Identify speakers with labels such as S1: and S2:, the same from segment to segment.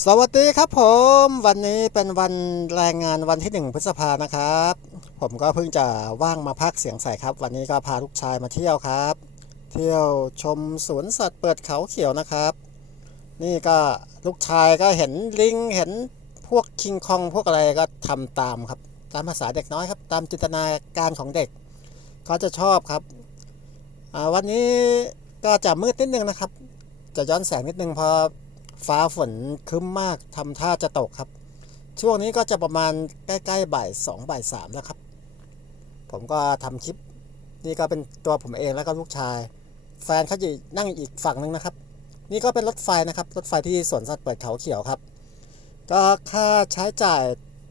S1: สวัสดีครับผมวันนี้เป็นวันแรงงานวันที่หนึ่งพฤษภานะครับ ผมก็เพิ่งจะว่างมาพักเสียงใส่ครับ วันนี้ก็พาลูกชายมาเที่ยวครับ เที่ยวชมสวนสัตว์เปิดเขาเขียวนะครับ นี่ก็ลูกชายก็เห็นลิงเห็นพวกคิงคองพวกอะไรก็ทำตามครับ ตามภาษาเด็กน้อยครับ ตามจินตนาการของเด็กเขาจะชอบครับวันนี้ก็จะมืดนิดนึงนะครับ จะย้อนแสงนิดนึงพอ ฟ้าฝนครึ้มมากทำท่าจะตกครับ ช่วงนี้ก็จะประมาณใกล้ๆบ่ายสองบ่ายสามแล้วครับ ผมก็ทำคลิป นี่ก็เป็นตัวผมเองแล้วก็ลูกชาย แฟนเขาจะนั่งอีกฝั่งหนึ่งนะครับ นี่ก็เป็นรถไฟนะครับ รถไฟที่สวนสัตว์เปิดเขาเขียวครับ ก็ค่าใช้จ่าย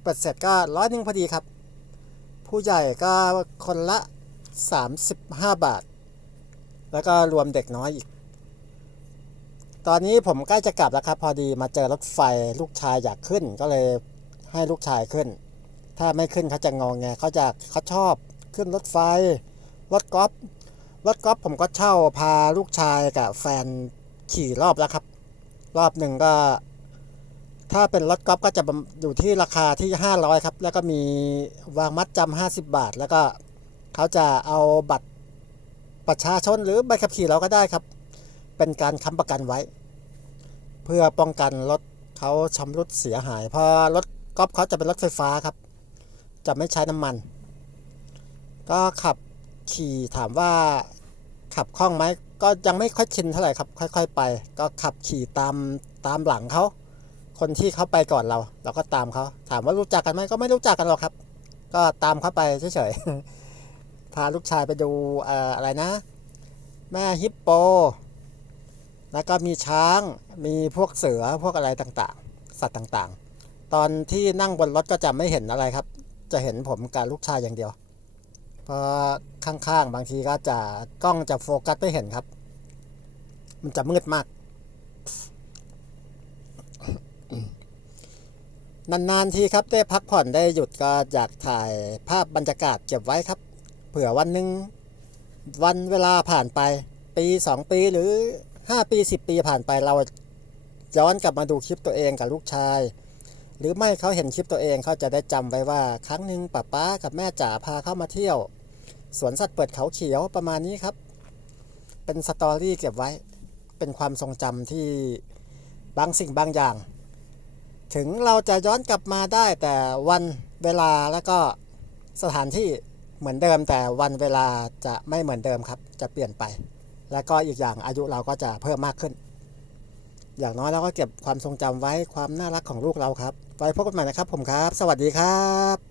S1: เปิดเสร็จก็ร้อยหนึ่งพอดีครับ ผู้ใหญ่ก็คนละ 35 บาท แล้วก็รวมเด็กน้อยอีก ตอนนี้ผมใกล้จะกลับแล้วครับ พอดีมาเจอรถไฟลูกชายอยากขึ้นก็เลยให้ลูกชายขึ้น ถ้าไม่ขึ้นเขาจะงองแงเขาจะเขาชอบขึ้นรถไฟรถกอล์ฟรถกอล์ฟผมก็เช่าพาลูกชายกับแฟนขี่รอบแล้วครับ รอบหนึ่งก็ ถ้าเป็นรถกอล์ฟก็จะอยู่ที่ราคาที่ 500 ครับ แล้วก็มีวางมัดจำ50 บาท แล้วก็เขาจะเอาบัตรประชาชนหรือใบขับขี่เราก็ได้ครับ เป็นการค้ำประกันไว้ เพื่อป้องกันรถเขาชำรุดเสียหาย เพราะรถกอล์ฟเขาจะเป็นรถไฟฟ้าครับ จะไม่ใช้น้ำมัน ก็ขับขี่ถามว่าขับคล่องไหมก็ยังไม่ค่อยชินเท่าไหร่ครับ ค่อย ๆ ไป ก็ขับขี่ตามตามหลังเขาคนที่เขาไปก่อนเรา เราก็ตามเขาถามว่ารู้จักกันไหมก็ไม่รู้จักกันหรอกครับ ก็ตามเขาไปเฉยๆพาลูกชายไปดูอออะไรนะ แม่ฮิปโป แล้วก็มีช้างมีพวกเสือพวกอะไรต่างๆ สัตว์ต่างๆ ตอนที่นั่งบนรถก็จะไม่เห็นอะไรครับ จะเห็นผมกับลูกชายอย่างเดียว เพราะข้างๆ บางทีก็จะกล้องจะโฟกัสไม่เห็นครับ มันจะมืดมาก นานๆทีครับได้พักผ่อนได้หยุดก็อยากถ่ายภาพบรรยากาศเก็บไว้ครับ เผื่อวันหนึ่งวันเวลาผ่านไปปีสองปีหรือ 5ปี10ปีผ่านไปเราย้อนกลับมาดูคลิปตัวเองกับลูกชาย หรือไม่เขาเห็นคลิปตัวเองเขาจะได้จำไว้ว่า ครั้งหนึ่งป้าป้ากับแม่จ๋าพาเข้ามาเที่ยว สวนสัตว์เปิดเขาเขียวประมาณนี้ครับ เป็นสตอรี่เก็บไว้ เป็นความทรงจำที่บางสิ่งบางอย่าง ถึงเราจะย้อนกลับมาได้แต่วันเวลาแล้วก็สถานที่เหมือนเดิมแต่วันเวลาจะไม่เหมือนเดิมครับ จะเปลี่ยนไป แล้วก็อีกอย่างอายุเราก็จะเพิ่มมากขึ้น อย่างน้อยเราก็เก็บความทรงจำไว้ความน่ารักของลูกเราครับ ไว้พบกันใหม่นะครับผมครับ สวัสดีครับ